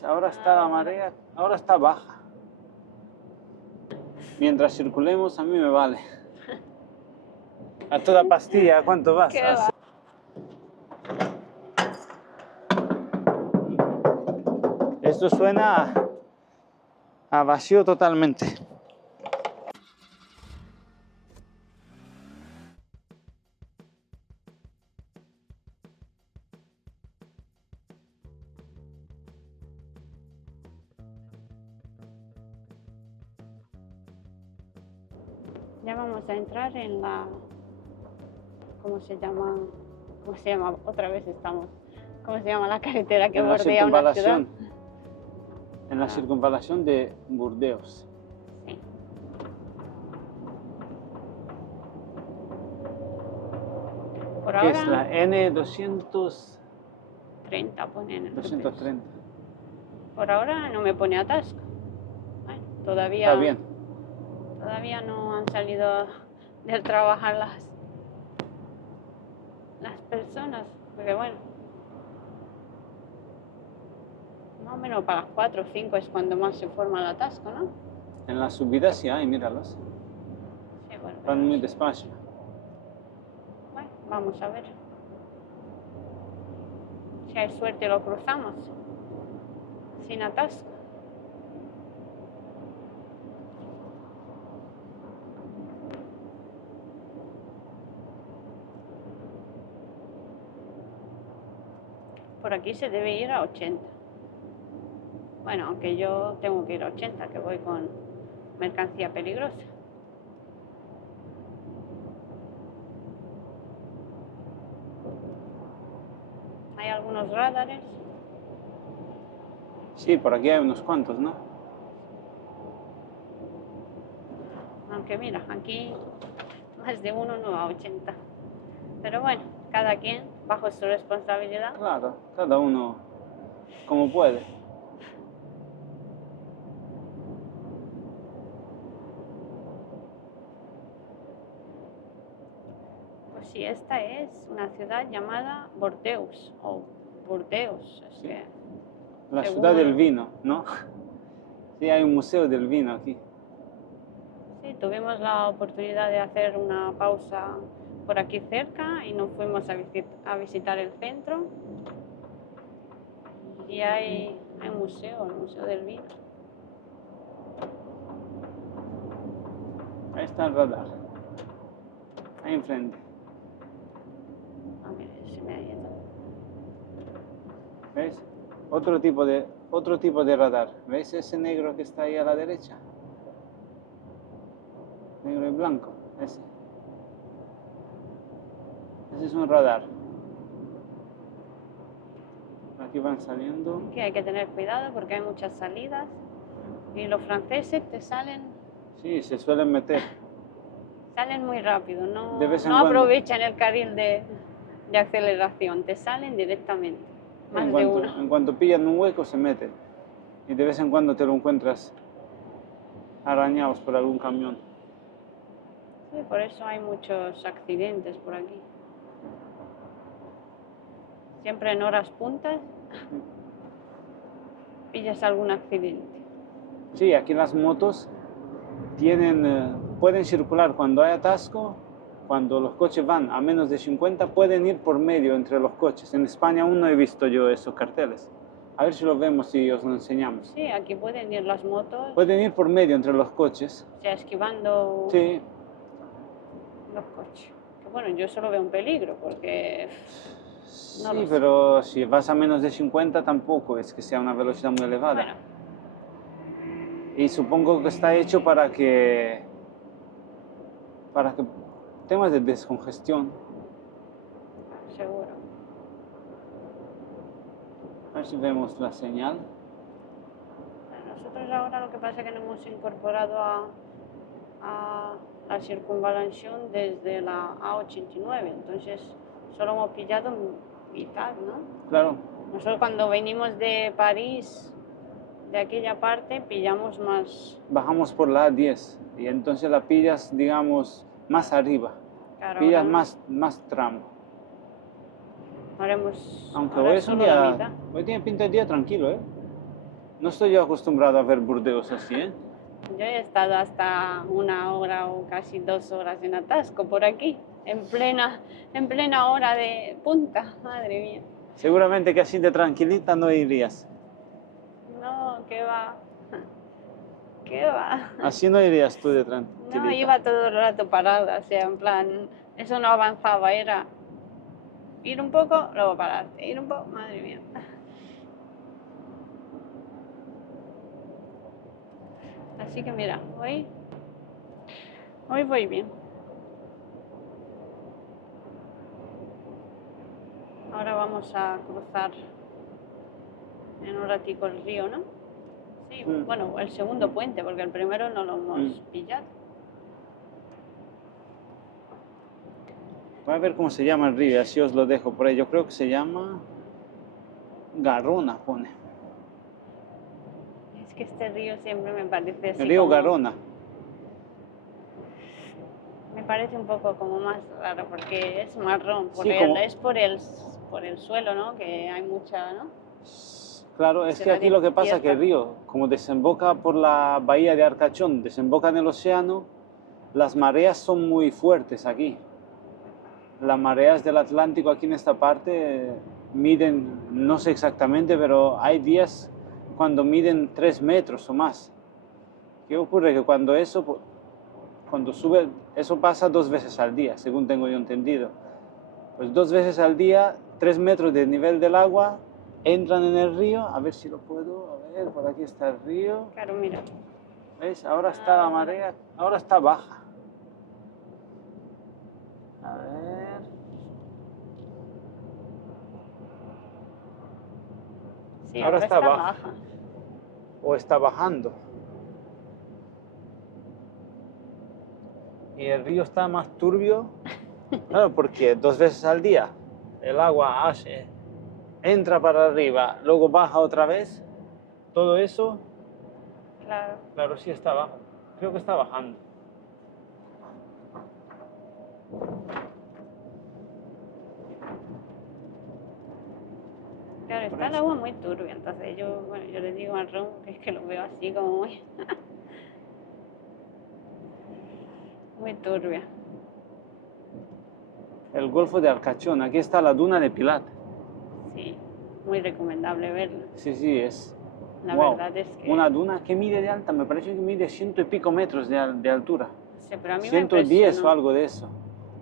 ¿Ves? Ahora está la marea, ahora está baja. Mientras circulemos, a mí me vale. A toda pastilla, ¿cuánto vas? ¿Qué va? Esto suena a vacío totalmente. Ya vamos a entrar en la... ¿Cómo se llama? ¿Cómo se llama? Otra vez estamos. ¿Cómo se llama la carretera que En la bordea una ciudad? circunvalación. En la circunvalación de Burdeos. Sí. Por ¿Qué ahora, es la N200? 30 pone en el GPS. 230. Por ahora no me pone atasco. Bueno, todavía... Está bien. Todavía no han salido del trabajar las personas, porque bueno, más o menos para las 4 o 5 es cuando más se forma el atasco, ¿no? En las subidas sí hay, míralas. Sí, bueno, Van muy despacio. bueno, vamos a ver. Si hay suerte lo cruzamos, sin atasco. Por aquí se debe ir a 80. Bueno, aunque yo tengo que ir a 80, que voy con mercancía peligrosa. Hay algunos radares. Sí, por aquí hay unos cuantos, ¿no? Aunque mira, aquí más de uno no va a 80. Pero bueno, cada quien bajo su responsabilidad. Claro, cada uno como puede. Pues sí, esta es una ciudad llamada Bordeus o Burdeos. Es Sí. que, La según- ciudad del vino, ¿no? Sí, hay un museo del vino aquí. Sí, tuvimos la oportunidad de hacer una pausa por aquí cerca y nos fuimos a visitar el centro. Y hay un museo, el Museo del Vino. Ahí está el radar. Ahí enfrente. Ah, mira, se me ha ido. ¿Ves? Otro tipo de radar. ¿Ves ese negro que está ahí a la derecha? Negro y blanco. Ese. Ese es un radar. Aquí van saliendo. Aquí hay que tener cuidado porque hay muchas salidas y los franceses te salen Sí, se suelen meter. muy rápido, no, De vez en no cuando. aprovechan el carril de aceleración, te salen directamente, más de uno. En cuanto pillan un hueco se meten. Y de vez en cuando te lo encuentras arañados por algún camión. Sí, por eso hay muchos accidentes por aquí. Siempre en horas puntas pillas algún accidente. Sí, aquí las motos pueden circular cuando hay atasco, cuando los coches van a menos de 50, pueden ir por medio entre los coches. En España aún no he visto yo esos carteles. A ver si los vemos y os lo enseñamos. Sí, aquí pueden ir las motos, Pueden ir por medio entre los coches. o sea, esquivando Sí, los coches. Que bueno, yo solo veo un peligro porque no sí, lo sé. pero si vas a menos de 50 tampoco es que sea una velocidad muy elevada. Bueno, Y supongo que está hecho para que temas de descongestión. seguro. A ver si vemos la señal. Bueno, nosotros ahora lo que pasa es que nos hemos incorporado a la circunvalación desde la A89, entonces solo hemos pillado mitad, ¿no? Claro, Nosotros cuando venimos de París, de aquella parte, pillamos más. bajamos por la A10 y entonces la pillas, digamos, más arriba. Claro, Pillas ahora más tramo. haremos Aunque ahora hoy es un solo la día, mitad. hoy tiene pinta de día tranquilo, ¿eh? No estoy yo acostumbrado a ver Burdeos así, ¿eh? Yo he estado hasta 1 hora o casi 2 horas en atasco por aquí, en plena hora de punta, madre mía. Seguramente que así de tranquilita no irías. No, qué va, qué va. Así no irías tú de No, tranquilita. iba todo el rato parada, o sea, en plan, eso no avanzaba, era ir un poco, luego pararte, ir un poco, madre mía. Así que mira, hoy voy bien. Ahora vamos a cruzar en un ratico el río, ¿no? Sí, bueno, el segundo puente, porque el primero no lo hemos pillado. Voy a ver cómo se llama el río, así os lo dejo por ahí. Yo creo que se llama Garona, pone. Es que este río siempre me parece así El río como... Garona. Me parece un poco como más raro, porque es marrón, Sí, como- es por el suelo, ¿no? Que hay mucha, ¿no? Claro, es que Será aquí de lo que pasa es que el tierra. río, como desemboca por la bahía de Arcachón, desemboca en el océano, las mareas son muy fuertes aquí. Las mareas del Atlántico aquí en esta parte miden, no sé exactamente, pero hay días cuando miden 3 metros o más. ¿Qué ocurre? Que cuando sube, eso pasa 2 veces al día, según tengo yo entendido. Pues 2 veces al día, 3 metros del nivel del agua entran en el río. A ver si lo puedo, a ver, por aquí está el río. Claro, mira. ¿Veis? Ahora está la marea, ahora está baja. A ver. Sí, Ahora ahora está está baja. baja. O está bajando. Y el río está más turbio. Claro, porque 2 veces al día el agua entra para arriba, luego baja otra vez. Todo eso, Claro. claro, sí está bajo. Creo que está bajando. Claro, Por está el eso. agua muy turbia, entonces yo le digo marrón, que es que lo veo así como muy, muy turbia. El Golfo de Arcachón, aquí está la duna de Pilat. Sí, muy recomendable verlo. Sí, sí, es. La Wow. verdad es que... Una duna que mide de alta, me parece que mide 100 y pico metros de altura. Sí, pero a mí me 110 o impresionó. algo de eso.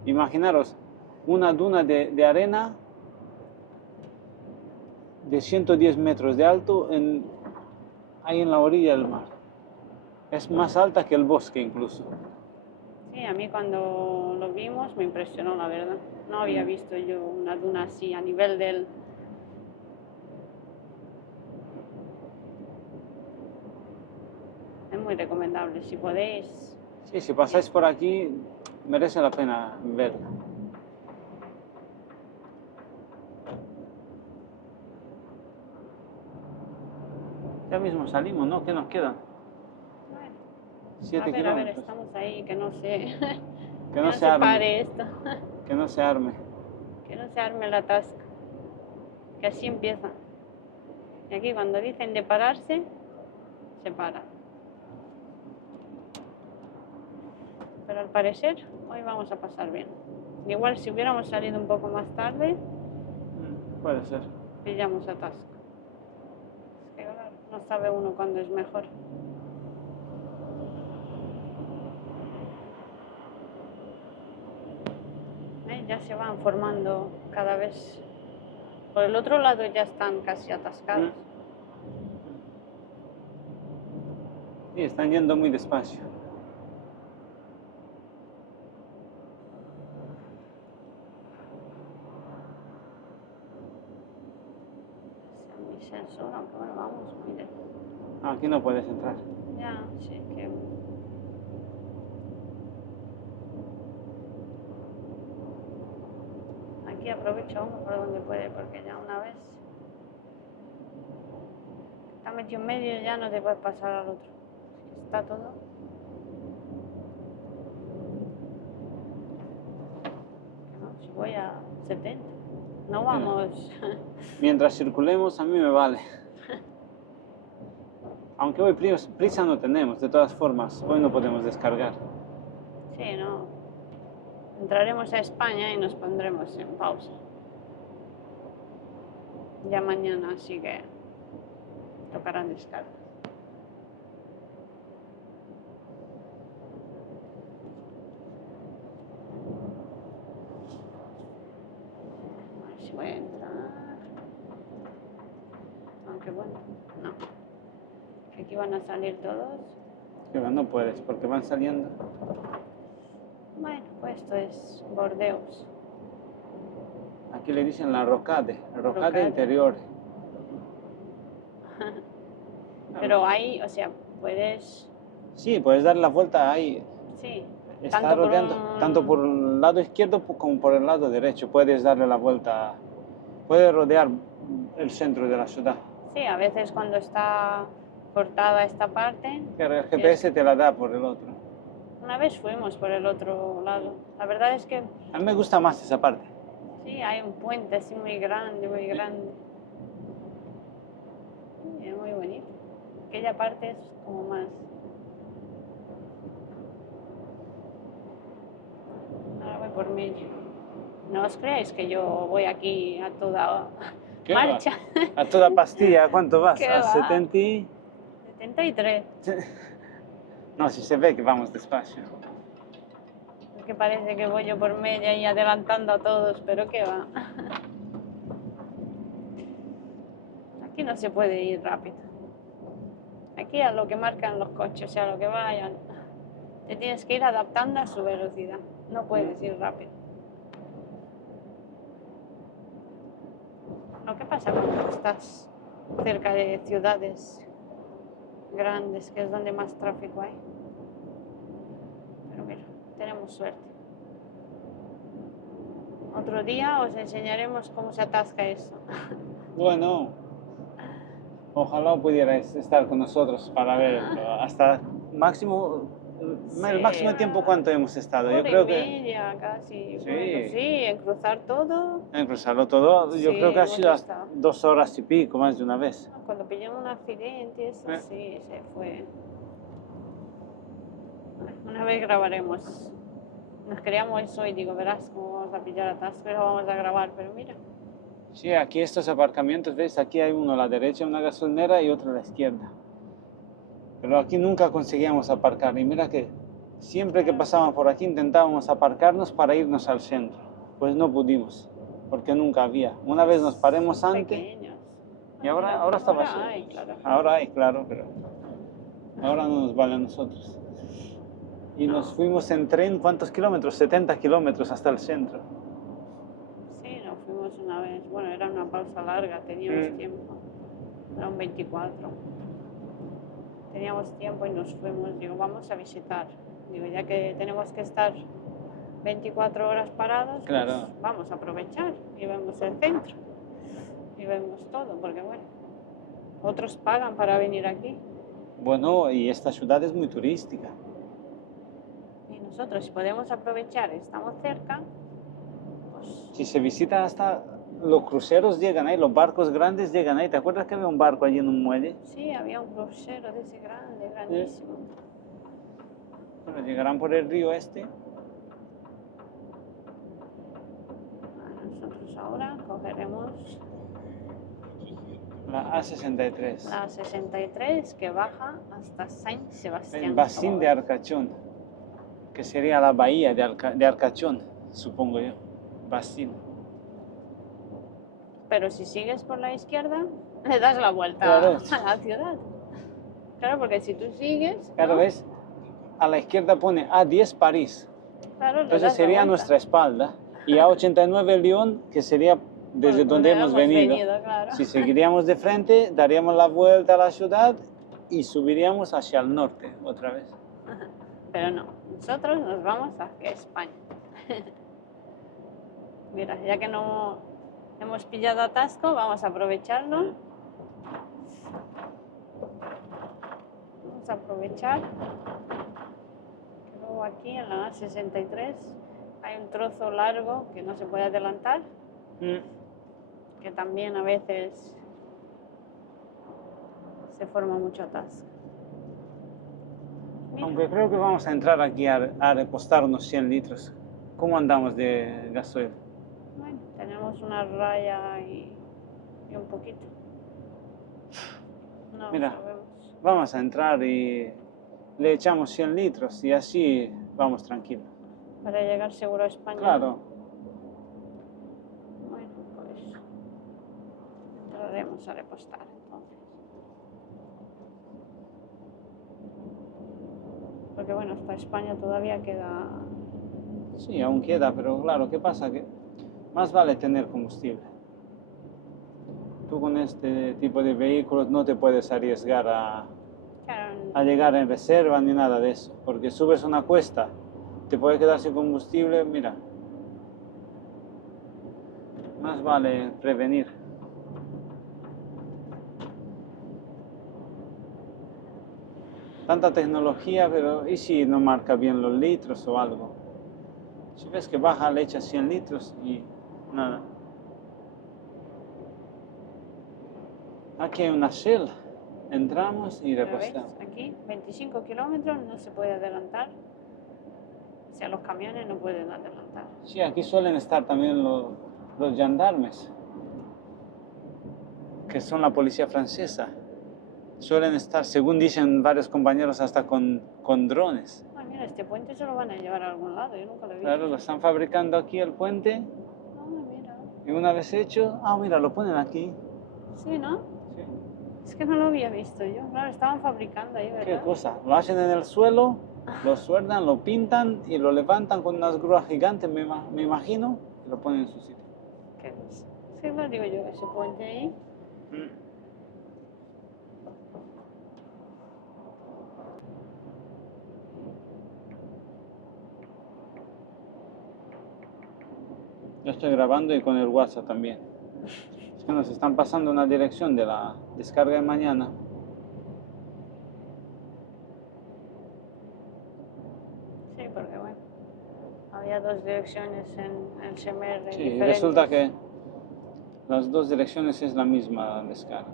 Imaginaros, una duna de arena de 110 metros de alto ahí en la orilla del mar. Es más alta que el bosque incluso. Sí, a mí cuando lo vimos me impresionó, la verdad. No había visto yo una duna así a nivel del... Es muy recomendable, si podéis. Sí, si pasáis por aquí, merece la pena verla. Ya mismo salimos, ¿no? ¿Qué nos quedan? Bueno, 7 a ver, kilómetros. estamos ahí, que no se, Que no se arme. pare esto, Que no se arme. que no se arme la tasca, que así empieza. Y aquí cuando dicen de pararse, se para. Pero al parecer hoy vamos a pasar bien. Igual si hubiéramos salido un poco más tarde, Puede ser. pillamos atasco. Es que claro, no sabe uno cuándo es mejor. Ya se van formando cada vez. Por el otro lado ya están casi atascados. Sí, están yendo muy despacio. Mi sensor, aunque bueno, vamos muy de... Aquí no puedes entrar. Ya, sí, que... Aquí aprovecha uno por donde puede, porque ya una vez está metido en medio ya no te puedes pasar al otro. Está todo. No, si voy a 70, no vamos. Mientras circulemos, a mí me vale. Aunque hoy prisa no tenemos, de todas formas, hoy no podemos descargar. Sí, no. Entraremos a España y nos pondremos en pausa. Ya mañana sí que tocarán descargas. A ver si voy a entrar. Aunque bueno, no. Aquí van a salir todos. Pero no puedes, porque van saliendo. Bueno, pues esto es Bordeaux. Aquí le dicen la rocade Rocade. interior. Pero ahí, o sea, puedes... Sí, puedes dar la vuelta ahí. Sí, Está tanto por rodeando, un... tanto por el lado izquierdo como por el lado derecho. Puedes darle la vuelta, puedes rodear el centro de la ciudad. Sí, a veces cuando está cortada esta parte... Pero el GPS te la da por el otro. Una vez fuimos por el otro lado. La verdad es que A mí me gusta más esa parte. sí, hay un puente así muy grande, muy grande. Sí, es muy bonito. Aquella parte es como más... Ahora voy por medio. No os creáis que yo voy aquí a toda ¿Qué marcha. va? A toda pastilla, ¿a cuánto vas? ¿Qué A va? 70 y... 73. No, si se ve que vamos despacio. Es que parece que voy yo por media y adelantando a todos, pero qué va. Aquí no se puede ir rápido. Aquí a lo que marcan los coches, o sea, a lo que vayan. Te tienes que ir adaptando a su velocidad. No puedes ir rápido. Lo que pasa cuando estás cerca de ciudades grandes, que es donde más tráfico hay. Pero mira, tenemos suerte. Otro día os enseñaremos cómo se atasca eso. Bueno, ojalá pudierais estar con nosotros para verlo. Hasta máximo, el máximo tiempo cuánto hemos estado. Yo Hora creo y que media casi. Sí. Bueno, sí, en cruzar todo. en cruzarlo todo, yo Sí, creo que ha hemos sido estado. 2 horas y pico, más de una vez. Cuando pillamos un accidente, eso sí, se fue. Una vez grabaremos. Nos queríamos hoy, digo, verás cómo vamos a pillar atasco y lo vamos a grabar, pero mira. Sí, aquí estos aparcamientos, ¿ves? Aquí hay uno a la derecha, una gasolinera y otro a la izquierda. Pero aquí nunca conseguíamos aparcar. Y mira que siempre que pasaban por aquí intentábamos aparcarnos para irnos al centro. Pues no pudimos, porque nunca había. Una vez nos paremos antes Pequeños. y ahora está vacío. Ahora hay, claro. Ahora hay, claro, pero ahora no nos vale a nosotros. Y nos fuimos en tren, ¿cuántos kilómetros? 70 kilómetros hasta el centro. Sí, nos fuimos una vez. Bueno, era una pausa larga, teníamos tiempo. Eran 24. Teníamos tiempo y nos fuimos. Digo, vamos a visitar. Digo, ya que tenemos que estar 24 horas parados, Claro. pues vamos a aprovechar y vemos el centro. Y vemos todo, porque bueno, otros pagan para venir aquí. Bueno, y esta ciudad es muy turística. Y nosotros, si podemos aprovechar, estamos cerca, pues Si se visita hasta los cruceros llegan ahí, los barcos grandes llegan ahí. ¿Te acuerdas que había un barco allí en un muelle? sí, había un crucero de ese grande, grandísimo. Bueno, llegarán por el río este. Nosotros ahora cogeremos La A63. la 63 que baja hasta Saint Sebastián. El Bacín de Arcachón, que sería la bahía de Arcachón, supongo yo. Bacín. Pero si sigues por la izquierda, le das la vuelta Claro. a la ciudad. Claro, porque si tú sigues, Claro, ¿no? ¿ves? A la izquierda pone A10 París. Claro, le Entonces das la sería vuelta. nuestra espalda. Y A89 Lyon, que sería desde Por donde hemos venido. claro. Si seguiríamos de frente, daríamos la vuelta a la ciudad y subiríamos hacia el norte otra vez. Pero no, nosotros nos vamos hacia España. Mira, ya que no hemos pillado atasco, vamos a aprovecharlo. Vamos a aprovechar. Luego aquí en la A63 hay un trozo largo que no se puede adelantar, que también a veces se forma mucho atasco. Mira, Aunque creo que vamos a entrar aquí a repostar unos 100 litros. ¿Cómo andamos de gasoil? bueno, tenemos una raya y un poquito. No Mira, sabemos. vamos a entrar y le echamos 100 litros y así vamos tranquilos. Para llegar seguro a España. Claro, Bueno, pues entraremos a repostar entonces. Porque bueno, hasta España todavía queda. sí, aún queda, pero claro, ¿qué pasa? Que más vale tener combustible. Tú con este tipo de vehículos no te puedes arriesgar Claro, a llegar en reserva ni nada de eso, porque subes una cuesta, te puede quedar sin combustible, mira, más vale prevenir. Tanta tecnología, pero ¿y si no marca bien los litros o algo? Si ves que baja, le echas 100 litros y nada. Aquí hay una Shell, entramos y ¿lo veis? repostamos. Aquí 25 kilómetros no se puede adelantar. O sea, los camiones no pueden adelantar. Sí, aquí suelen estar también los gendarmes, que son la policía francesa. Suelen estar, según dicen varios compañeros, hasta con drones. Ah, mira, este puente se lo van a llevar a algún lado, yo nunca lo he visto. Claro, lo están fabricando aquí el puente Ah, mira. y una vez hecho, mira, lo ponen aquí. Sí, ¿no? Sí. Es que no lo había visto yo. Claro, estaban fabricando ahí, ¿Qué ¿verdad? cosa? Lo hacen en el suelo, lo sueldan, lo pintan y lo levantan con unas grúas gigantes, me imagino, y lo ponen en su sitio. ¿Qué cosa? Sí, lo digo yo, ese puente ahí. Yo estoy grabando y con el WhatsApp también. Es que nos están pasando una dirección de la descarga de mañana. Sí, porque bueno, había dos direcciones en el SEMER Sí, y diferentes. resulta que las dos direcciones es la misma descarga.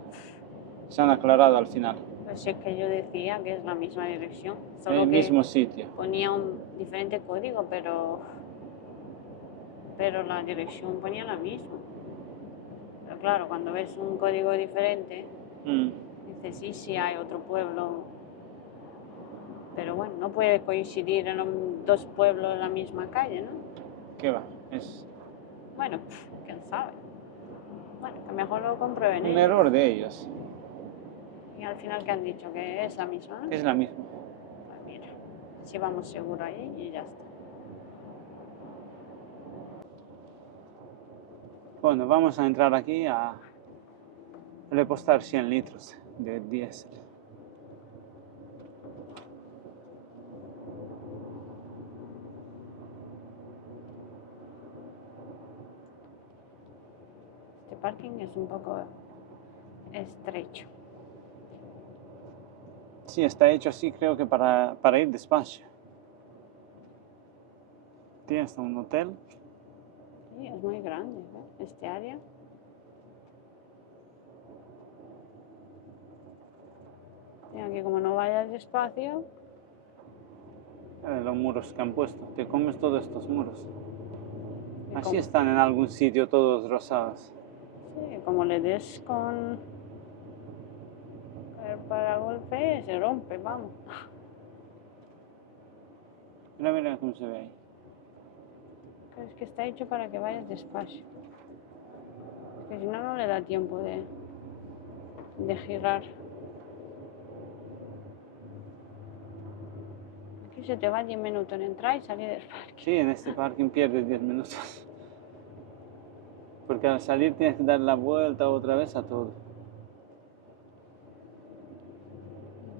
Se han aclarado al final. Pues sí que yo decía que es la misma dirección, solo El que mismo sitio. ponía un diferente código, pero la dirección ponía la misma. Pero claro, cuando ves un código diferente, dices, sí, hay otro pueblo. Pero bueno, no puede coincidir en dos pueblos en la misma calle, ¿no? ¿Qué va? Es Bueno, quién sabe. Bueno, que mejor lo comprueben un ellos. error de ellos. Y al final que han dicho que es la misma, ¿no? Es la misma. Pues mira, si vamos seguro ahí y ya está. Bueno, vamos a entrar aquí a repostar 100 litros de diésel. Este parking es un poco estrecho. Sí, está hecho así, creo que para ir despacio. Tiene hasta un hotel. Sí, es muy grande, ¿ves? Este área. Y aquí como no vayas despacio, Los muros que han puesto. Te comes todos estos muros. y Así como, están en algún sitio todos rosados. sí, como le des con el paragolpe, se rompe, vamos. Mira, mira cómo se ve ahí. Es que está hecho para que vayas despacio. Es que si no, no le da tiempo de girar. Aquí se te va 10 minutos en entrar y salir del parque. Sí, en este parking pierdes 10 minutos. Porque al salir tienes que dar la vuelta otra vez a todo.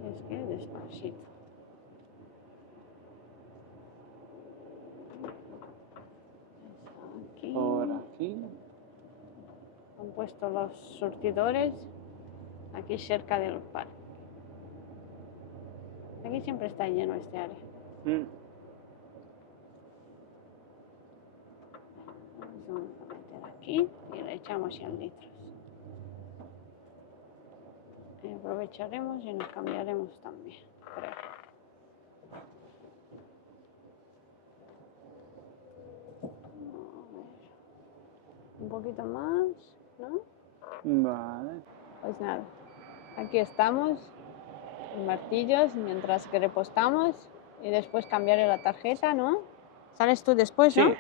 Es que despacito. Aquí Por aquí. han puesto los surtidores aquí cerca del parque. Aquí siempre está lleno este área. Vamos a meter aquí y le echamos 100 litros. Y aprovecharemos y nos cambiaremos también, creo. Un poquito más, ¿no? Vale. Pues nada, aquí estamos, en martillos, mientras que repostamos y después cambiaré la tarjeta, ¿no? Sales tú después, ¿no? Sí,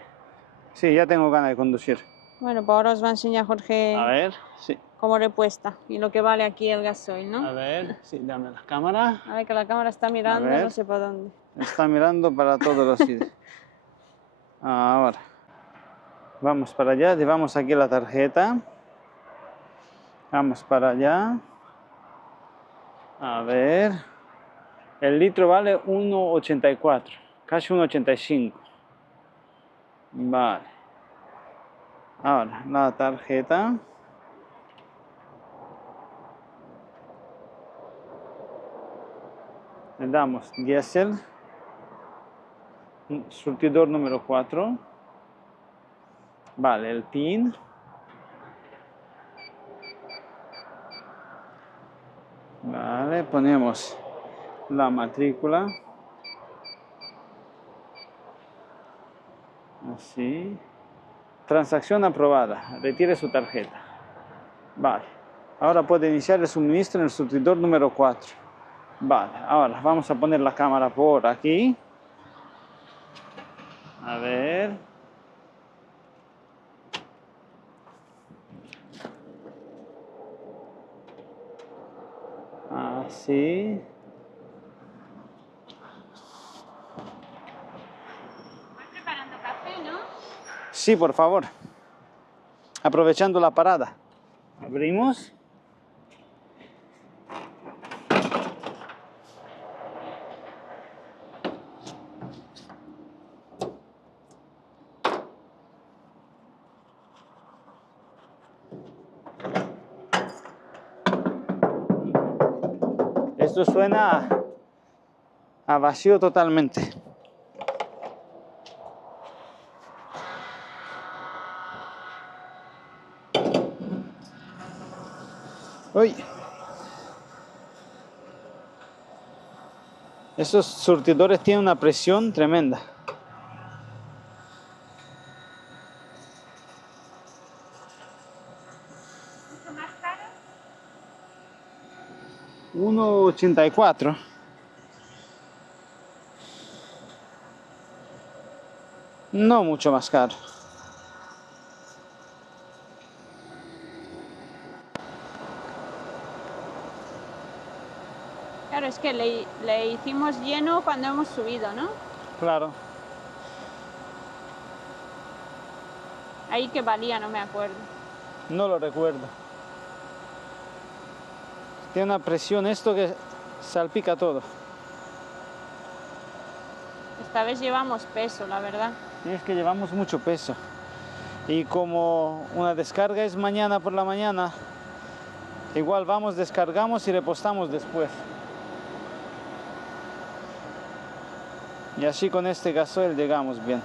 sí, ya tengo ganas de conducir. Bueno, pues ahora os va a enseñar Jorge A ver, sí. cómo repuesta y lo que vale aquí el gasoil, ¿no? A ver, sí, dame la cámara. A ver, que la cámara está mirando, ver. no sé para dónde. Está mirando para todos los sitios. Ahora. Vamos para allá, llevamos aquí la tarjeta. Vamos para allá. A ver. El litro vale 1,84, casi 1,85. Vale. Ahora, la tarjeta. Le damos diésel. Surtidor número 4. Vale, el PIN. Vale, ponemos la matrícula. Así. Transacción aprobada. Retire su tarjeta. Vale. Ahora puede iniciar el suministro en el surtidor número 4. Vale. Ahora vamos a poner la cámara por aquí. A ver. Así. ¿Estás preparando café, no? Sí, por favor. Aprovechando la parada. Abrimos. Esto suena a vacío totalmente. Uy. Estos surtidores tienen una presión tremenda. ¿Mucho más caro? 1,84. No mucho más caro. Claro, es que le hicimos lleno cuando hemos subido, ¿no? Claro. Ahí que valía, no me acuerdo. No lo recuerdo. Tiene una presión esto que salpica todo. Esta vez llevamos peso, la verdad. Y es que llevamos mucho peso. Y como una descarga es mañana por la mañana, igual vamos, descargamos y repostamos después. Y así con este gasoil llegamos bien.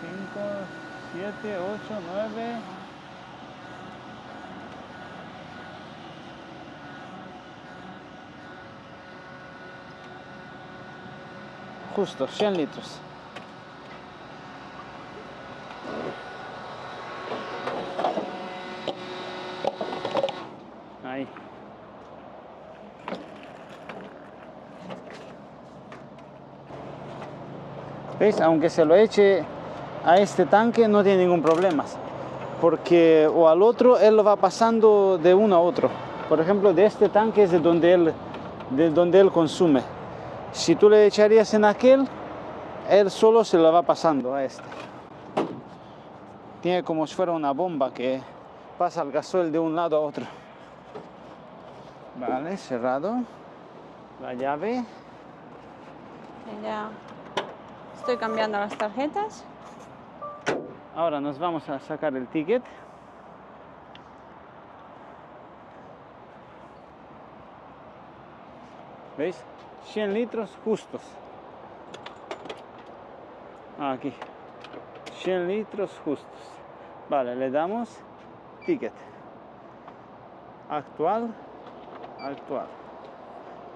Cinco, 7, 8, 9. Justo, 100 litros. Ahí. ¿Veis? Aunque se lo eche a este tanque no tiene ningún problema. Porque o al otro él lo va pasando de uno a otro. Por ejemplo, de este tanque es de donde él consume. Si tú le echarías en aquel, él solo se lo va pasando a este. Tiene como si fuera una bomba que pasa el gasoil de un lado a otro. Vale, cerrado. La llave. Ya estoy cambiando las tarjetas. Ahora nos vamos a sacar el ticket. ¿Veis? 100 litros justos. Aquí. 100 litros justos. Vale, le damos ticket. Actual. Actual.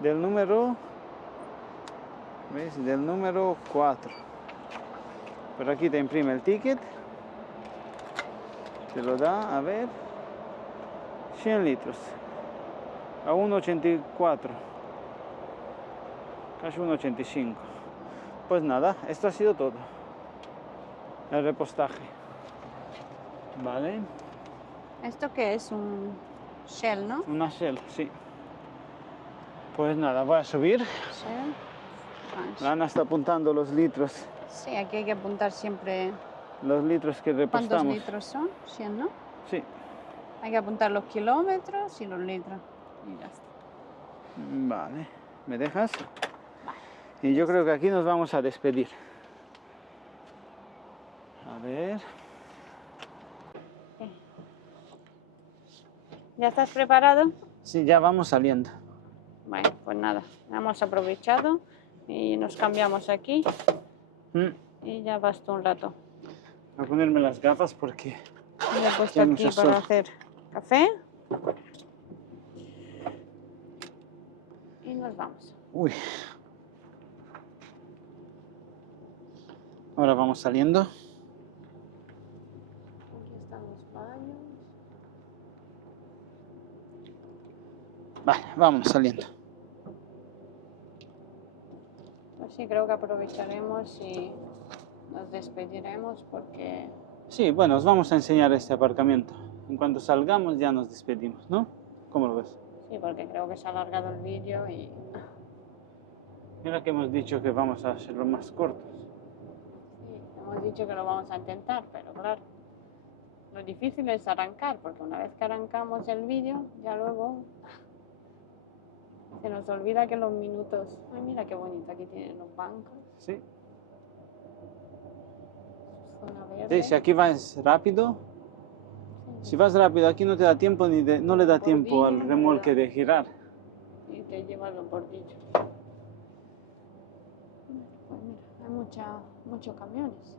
Del número... ¿Ves? Del número 4. Pero aquí te imprime el ticket. Te lo da, a ver. 100 litros. A 1,84. Casi 1,85. Pues nada, esto ha sido todo. El repostaje. Vale. ¿Esto qué es? Un Shell, ¿no? Una Shell, sí. Pues nada, voy a subir. Shell. La Ana está apuntando los litros. Sí, aquí hay que apuntar siempre. Los litros que repostamos. ¿Cuántos litros son? 100, ¿no? Sí. Hay que apuntar los kilómetros y los litros. Y ya está. Vale. ¿Me dejas? Vale. Y yo creo que aquí nos vamos a despedir. A ver. ¿Ya estás preparado? Sí, ya vamos saliendo. Bueno, pues nada, hemos aprovechado y nos cambiamos aquí y ya basta un rato. Voy a ponerme las gafas porque... Me he puesto Ya aquí mucho para sol. hacer café y nos vamos. Uy. Ahora vamos saliendo. Aquí están los baños. Vale, vamos saliendo. Pues sí, creo que aprovecharemos y nos despediremos porque Sí, bueno, os vamos a enseñar este aparcamiento. En cuanto salgamos ya nos despedimos, ¿no? ¿Cómo lo ves? sí, porque creo que se ha alargado el vídeo y Mira que hemos dicho que vamos a hacerlo más cortos. sí, hemos dicho que lo vamos a intentar, pero claro, lo difícil es arrancar, porque una vez que arrancamos el vídeo, ya luego se nos olvida que los minutos... Ay, mira qué bonito, aquí tienen los bancos, Sí. zona verde. Sí, si aquí vas rápido, si vas rápido aquí no te da tiempo no le da tiempo al remolque de girar. Y te llevas los bordillos. Pues mira, hay muchos camiones.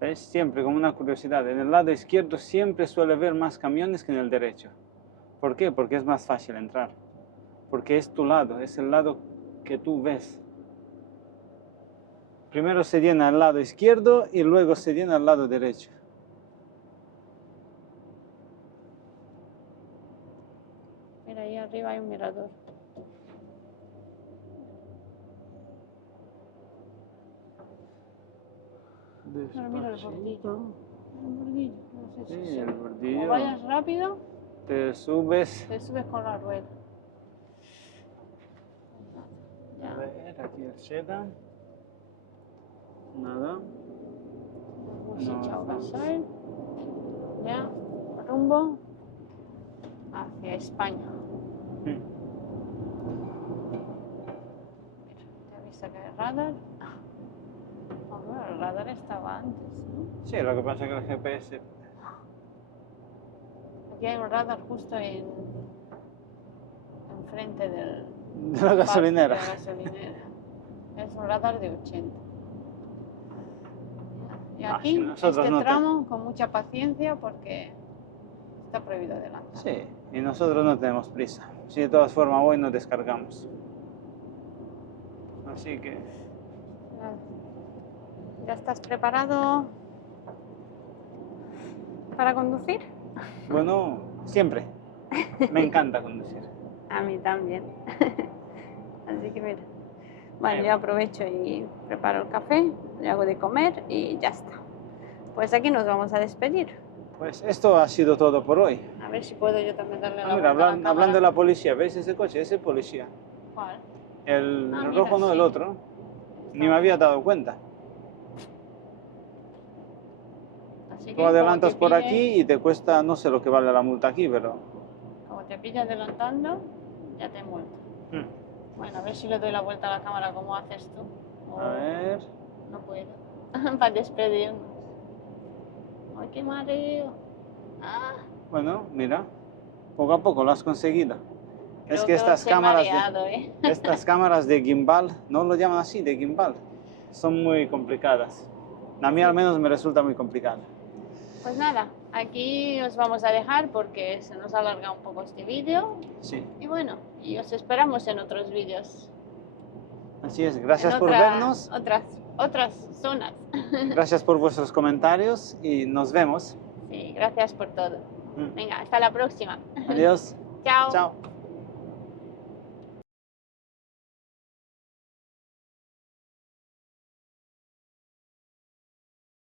¿Ves? Siempre como una curiosidad, en el lado izquierdo siempre suele haber más camiones que en el derecho. ¿Por qué? Porque es más fácil entrar. Porque es tu lado, es el lado que tú ves. Primero se llena el lado izquierdo y luego se llena el lado derecho. Mira, ahí arriba hay un mirador. Mira, mira el bordillo. El bordillo, no sé si Sí, se el ve. bordillo. Como vayas rápido, Te subes. te subes con la rueda. A Ya, ver, aquí el Seda. Nada. hemos No, echado vamos. gasoil. Ya, rumbo hacia España. Mira, te avisa que hay radar. Oh, bueno, el radar estaba antes, ¿no? Sí, lo que pasa es que el GPS... Aquí hay un radar justo enfrente del De la gasolinera. de la gasolinera. Es un radar de 80. Y Ah, aquí, si nosotros este no te- tramo, con mucha paciencia, porque está prohibido adelantar. Sí, y nosotros no tenemos prisa. Si de todas formas hoy nos descargamos. Así que... Nada. ¿Ya estás preparado para conducir? Bueno, siempre. Me encanta conducir. A mí también. Así que mira. Bueno, yo aprovecho y preparo el café, le hago de comer y ya está. Pues aquí nos vamos a despedir. Pues esto ha sido todo por hoy. A ver si puedo yo también darle la Ah, mira, vuelta a la hablando cámara. de la policía, ¿ves ese coche? Ese policía. ¿Cuál? El Ah, mira, rojo no, el sí. otro. Ni me había dado cuenta. Así que Tú adelantas como por te aquí y te cuesta, no sé lo que vale la multa aquí, pero... Como te pillas adelantando, ya te he muerto. Bueno, a ver si le doy la vuelta a la cámara como haces tú. A ver... No puedo. Para despedirnos. ¡Ay, qué mareo! ¡Ah! Bueno, mira, poco a poco lo has conseguido. Creo que estas os he cámaras, mareado, ¿eh? estas cámaras de gimbal, no lo llaman así, de gimbal, son muy complicadas. A mí al menos me resulta muy complicado. Pues nada, aquí os vamos a dejar porque se nos alarga un poco este vídeo. Sí, Y bueno, y os esperamos en otros vídeos. así es. Gracias En por vernos, otras zonas. gracias por vuestros comentarios y nos vemos. Sí, gracias por todo. Mm. Venga, hasta la próxima. Adiós. Chao. Chao.